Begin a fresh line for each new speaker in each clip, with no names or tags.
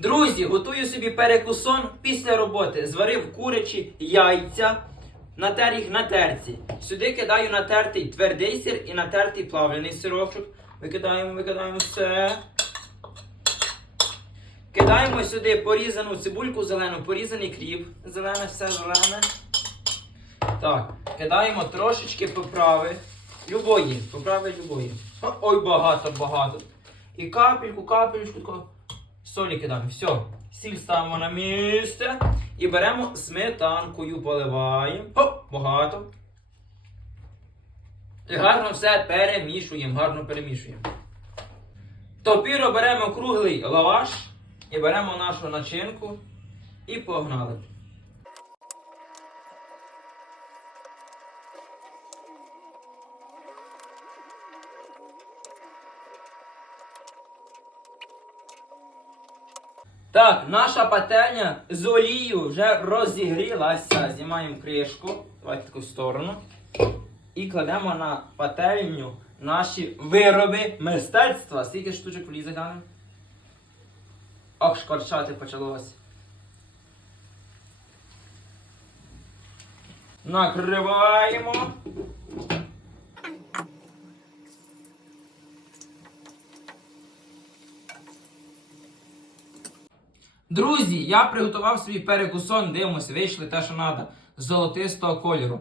Друзі, готую собі перекусон після роботи. Зварив курячі яйця, натер їх на терці. Сюди кидаю натертий твердий сир і натертий плавлений сиропчик. Викидаємо, викидаємо все. Кидаємо сюди порізану цибульку зелену, порізаний кріп. Зелене, все зелене. Так, кидаємо трошечки поправи. Любої, поправи любої. Ой, багато, багато. І капельку, капельку солі кидаємо. Все. Сіль ставимо на місце. І беремо сметанкою, поливаємо. Хоп, багато. І гарно все перемішуємо, гарно перемішуємо. Топіро беремо круглий лаваш і беремо нашу начинку і погнали. Так, наша пательня з олією вже розігрілася. Знімаємо кришку. Давайте таку сторону. І кладемо на пательню наші вироби мистецтва. Скільки штучок влізе глянемо? Ох, шкварчати почалось. Накриваємо. Друзі, я приготував свій перекусон, дивимося, вийшли те, що треба, золотистого кольору.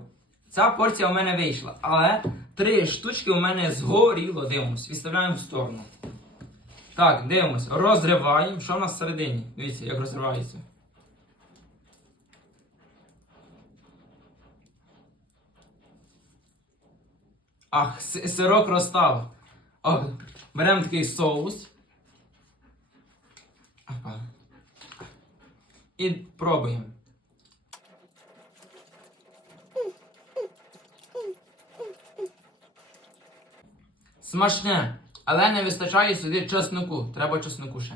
Ця порція у мене вийшла, але три штучки у мене згоріло, дивимось, відставляємо в сторону. Так, дивимось, розриваємо. Що в нас всередині? Дивіться, як розривається. Ах, сирок розстав. Беремо такий соус. І пробуємо. Смачне, але не вистачає сюди чесноку. Треба чесноку ще.